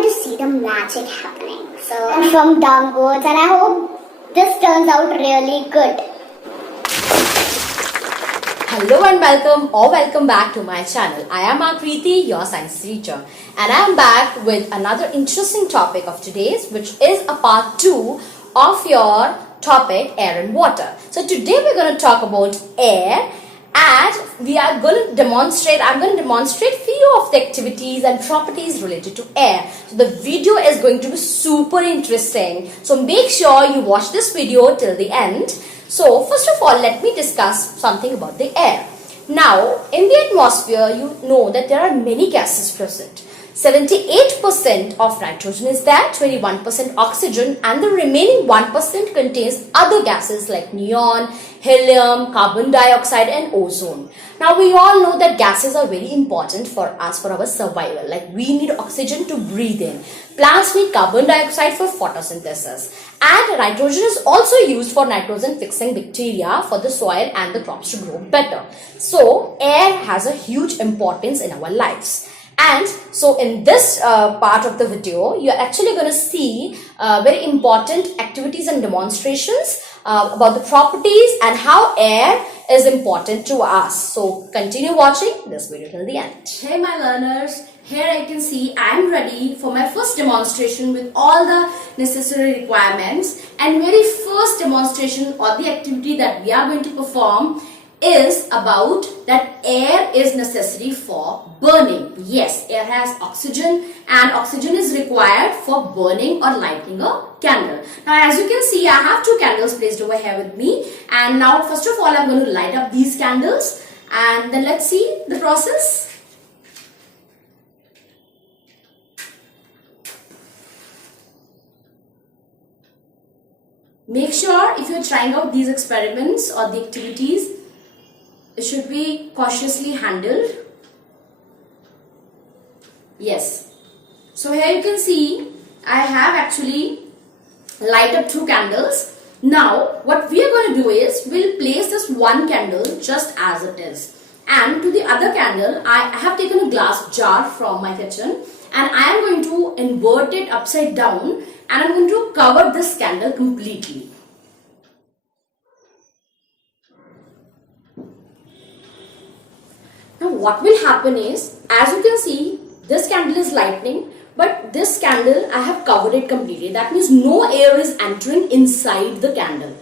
going to see the magic happening. So I'm from downwards and I hope this turns out really good. Hello and welcome back to my channel. I am Akriti, your science teacher, and I am back with another interesting topic of today's, which is a part 2 of your topic air and water. So today we're going to talk about air, and I'm going to demonstrate few of the activities and properties related to air. So the video is going to be super interesting. So make sure you watch this video till the end. So first of all, let me discuss something about the air. Now, in the atmosphere, you know that there are many gases present. 78% of nitrogen is there, 21% oxygen, and the remaining 1% contains other gases like neon, helium, carbon dioxide, and ozone. Now, we all know that gases are very important for us for our survival. Like, we need oxygen to breathe in. Plants need carbon dioxide for photosynthesis. And nitrogen is also used for nitrogen fixing bacteria for the soil and the crops to grow better. So, air has a huge importance in our lives. And so in this part of the video, you're actually going to see very important activities and demonstrations about the properties and how air is important to us. So continue watching this video till the end. Hey my learners, here I can see I am ready for my first demonstration with all the necessary requirements. And very first demonstration or the activity that we are going to perform is about that air is necessary for burning. Yes, air has oxygen and oxygen is required for burning or lighting a candle. Now as you can see, I have two candles placed over here with me, and now first of all I'm going to light up these candles and then let's see the process. Make sure if you're trying out these experiments or the activities, it should be cautiously handled. Yes. So here you can see I have actually light up two candles. Now what we are going to do is we'll place this one candle just as it is. And to the other candle, I have taken a glass jar from my kitchen and I am going to invert it upside down and I'm going to cover this candle completely. Now what will happen is, as you can see, this candle is lighting, but this candle I have covered it completely. That means no air is entering inside the candle.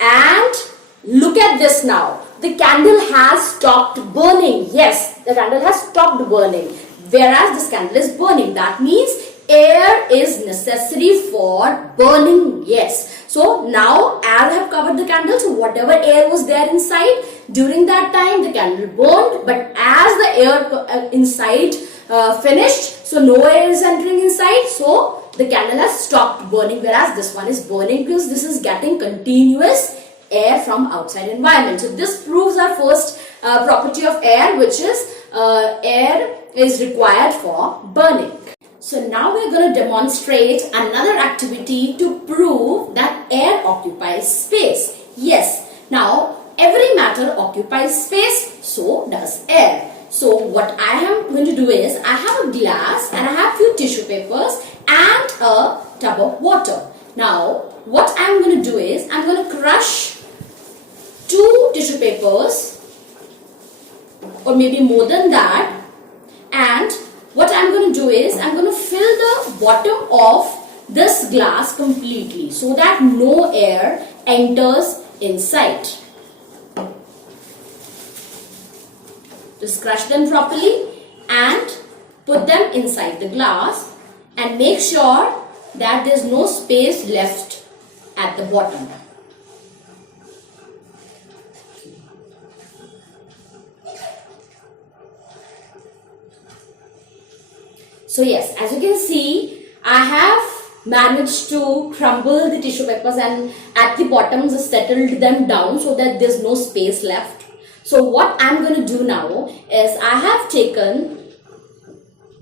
And look at this now. The candle has stopped burning. Yes, the candle has stopped burning. Whereas this candle is burning. That means air is necessary for burning. Yes. So now as I have covered the candle, so whatever air was there inside, during that time the candle burned, but as the air inside finished, so no air is entering inside, so the candle has stopped burning, whereas this one is burning because this is getting continuous air from outside environment. So this proves our first property of air, which is air is required for burning. So now we are going to demonstrate another activity to prove that air occupies space. Yes, now every matter occupies space, so does air. So what I am going to do is, I have a glass and I have few tissue papers and a tub of water. Now what I am going to do is, I am going to crush two tissue papers or maybe more than that, and what I'm going to do is, I'm going to fill the bottom of this glass completely so that no air enters inside. Just crush them properly and put them inside the glass and make sure that there's no space left at the bottom. So yes, as you can see, I have managed to crumble the tissue papers and at the bottom just settled them down so that there's no space left. So what I'm going to do now is, I have taken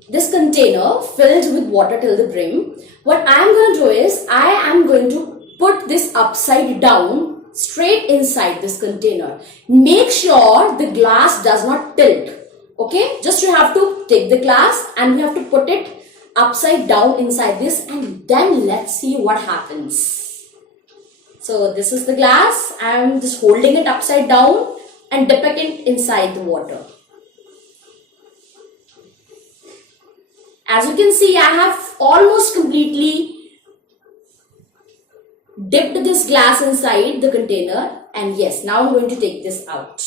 this container filled with water till the brim. What I'm going to do is, I am going to put this upside down straight inside this container. Make sure the glass does not tilt. Okay, just you have to take the glass and you have to put it upside down inside this, and then let's see what happens. So this is the glass. I'm just holding it upside down and dipping it inside the water. As you can see, I have almost completely dipped this glass inside the container, and yes, now I'm going to take this out.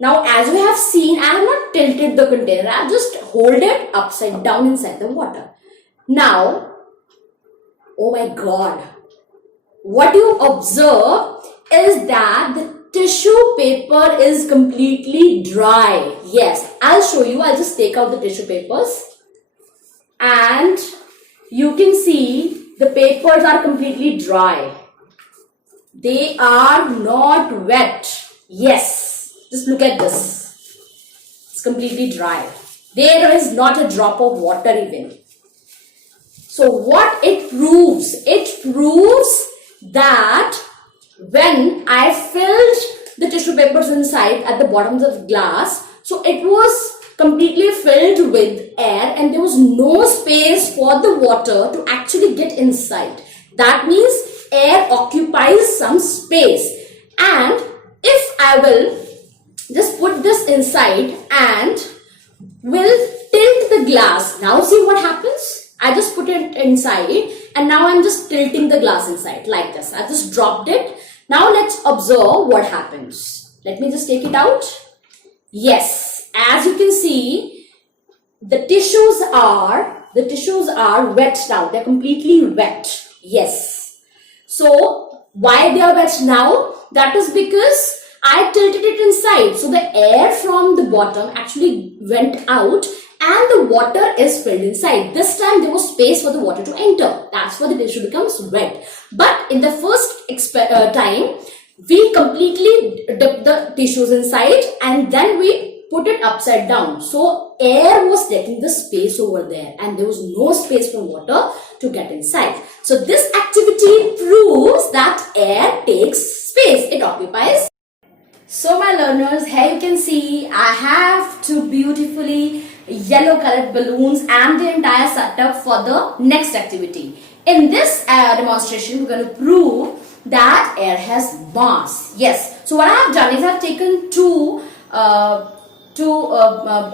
Now, as we have seen, I have not tilted the container. I have just hold it upside down inside the water. Now, oh my God, what you observe is that the tissue paper is completely dry. Yes, I'll show you. I'll just take out the tissue papers, and you can see the papers are completely dry. They are not wet. Yes, just look at this. It's completely dry. There is not a drop of water even. So what it proves? It proves that when I filled the tissue papers inside at the bottom of the glass, so it was completely filled with air and there was no space for the water to actually get inside. That means air occupies some space. And if I will just put this inside and will tilt the glass, now see what happens. I just put it inside and now I'm just tilting the glass inside like this. I just dropped it. Now let's observe what happens. Let me just take it out. Yes, as you can see, the tissues are wet now. They're completely wet. Yes. So why they are wet now? That is because I tilted it inside. So the air from the bottom actually went out and the water is filled inside. This time there was space for the water to enter. That's why the tissue becomes wet. But in the first time, we completely dipped the tissues inside and then we put it upside down. So air was taking the space over there and there was no space for water to get inside. So this activity proves that air takes space. It occupies. So my learners, here you can see I have two beautifully yellow colored balloons and the entire setup for the next activity. In this demonstration, we're going to prove that air has mass. Yes. So what I have done is I have taken two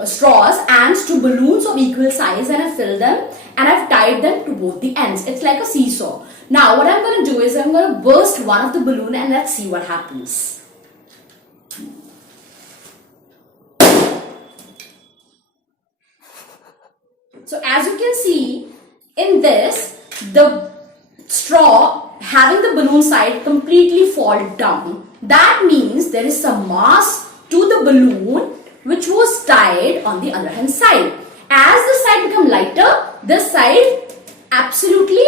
straws and two balloons of equal size and I filled them and I've tied them to both the ends. It's like a seesaw. Now what I'm going to do is I'm going to burst one of the balloon and let's see what happens. So as you can see in this, the straw having the balloon side completely fall down. That means there is some mass to the balloon which was tied on the other hand side. As the side become lighter, this side absolutely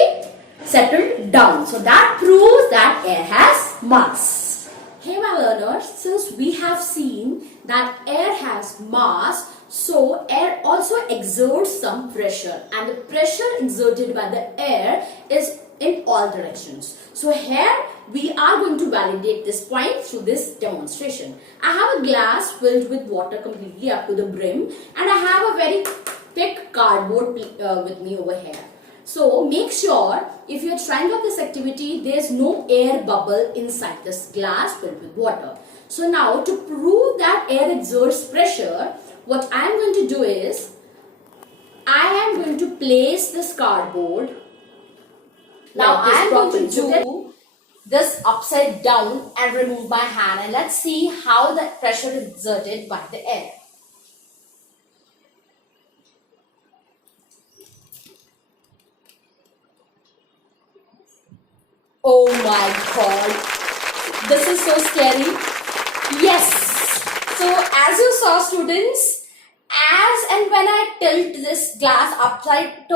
settled down. So that proves that air has mass. Hey my learners, since we have seen that air has mass, so air also exerts some pressure and the pressure exerted by the air is in all directions. So here we are going to validate this point through this demonstration. I have a glass filled with water completely up to the brim and I have a very thick cardboard with me over here. So make sure if you are trying out this activity, there is no air bubble inside this glass filled with water. So now to prove that air exerts pressure, what I am going to do is, I am going to place this cardboard. Now I am going to do this upside down and remove my hand and let's see how the pressure is exerted by the air. Oh my God, this is so scary. Yes. So as you saw students, as and when I turn this glass upside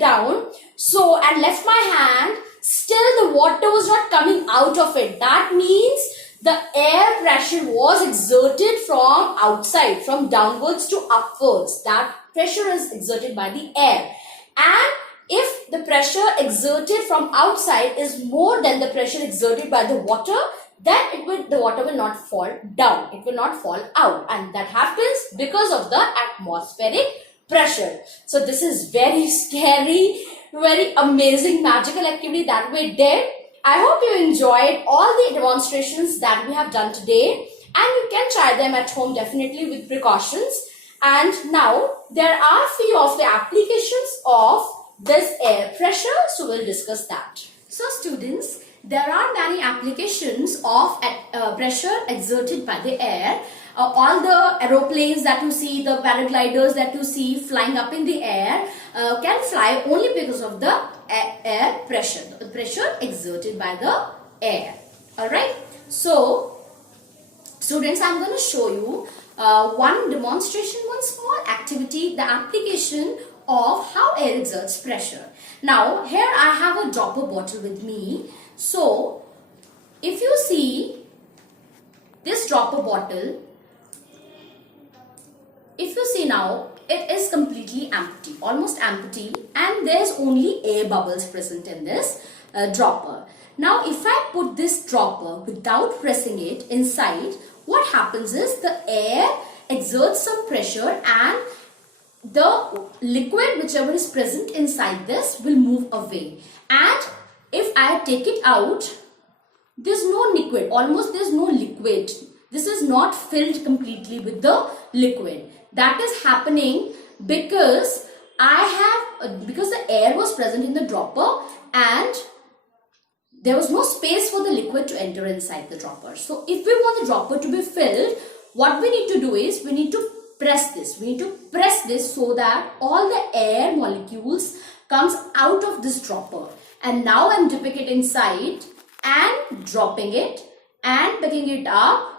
down, so and left my hand, still the water was not coming out of it. That means the air pressure was exerted from outside, from downwards to upwards. That pressure is exerted by the air. And if the pressure exerted from outside is more than the pressure exerted by the water, then the water will not fall down. It will not fall out. And that happens because of the atmospheric pressure. So this is very scary, very amazing magical activity that we did. I hope you enjoyed all the demonstrations that we have done today, and you can try them at home definitely with precautions. And now there are few of the applications of this air pressure, so we'll discuss that. So students, there are many applications of pressure exerted by the air. All the aeroplanes that you see, the paragliders that you see flying up in the air can fly only because of the air pressure, the pressure exerted by the air. Alright, so students, I'm going to show you one demonstration, one small activity, the application of how air exerts pressure. Now here I have a dropper bottle with me. So if you see this dropper bottle, if you see now, it is completely empty, almost empty, and there's only air bubbles present in this dropper. Now if I put this dropper without pressing it inside, what happens is the air exerts some pressure and the liquid whichever is present inside this will move away. And if I take it out, there's no liquid, almost there's no liquid. This is not filled completely with the liquid. That is happening because because the air was present in the dropper and there was no space for the liquid to enter inside the dropper. So if we want the dropper to be filled, what we need to do is we need to press this. We need to press this so that all the air molecules comes out of this dropper. And now I'm dipping it inside and dropping it and picking it up.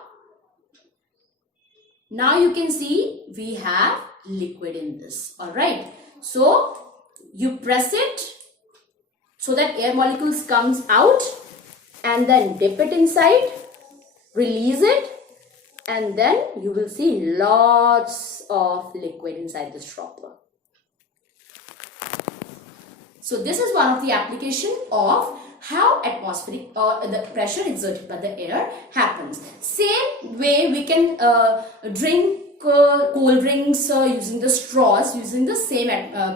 Now you can see we have liquid in this. Alright. So you press it so that air molecules comes out and then dip it inside, release it, and then you will see lots of liquid inside this dropper. So this is one of the application of how atmospheric or the pressure exerted by the air happens. Same way we can drink cold drinks using the straws, using the same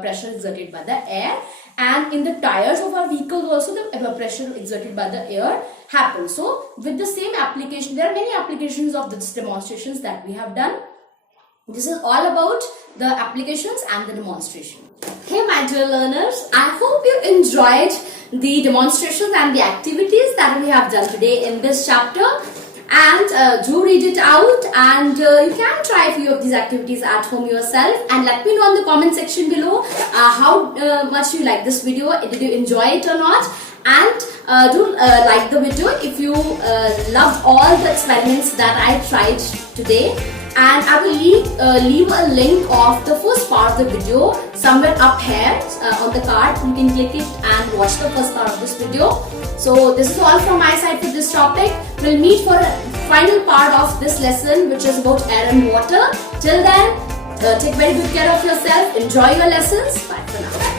pressure exerted by the air. And in the tires of our vehicles also the pressure exerted by the air happens. So with the same application, there are many applications of this demonstrations that we have done. This is all about the applications and the demonstration. Hey my dear learners, I hope you enjoyed the demonstrations and the activities that we have done today in this chapter. And do read it out, and you can try a few of these activities at home yourself, and let me know in the comment section below how much you like this video. Did you enjoy it or not? And do like the video if you loved all the experiments that I tried today. And I will leave a link of the first part of the video somewhere up here on the card. You can click it and watch the first part of this video. So this is all from my side for this topic. We'll meet for a final part of this lesson, which is about air and water. Till then, take very good care of yourself. Enjoy your lessons. Bye for now.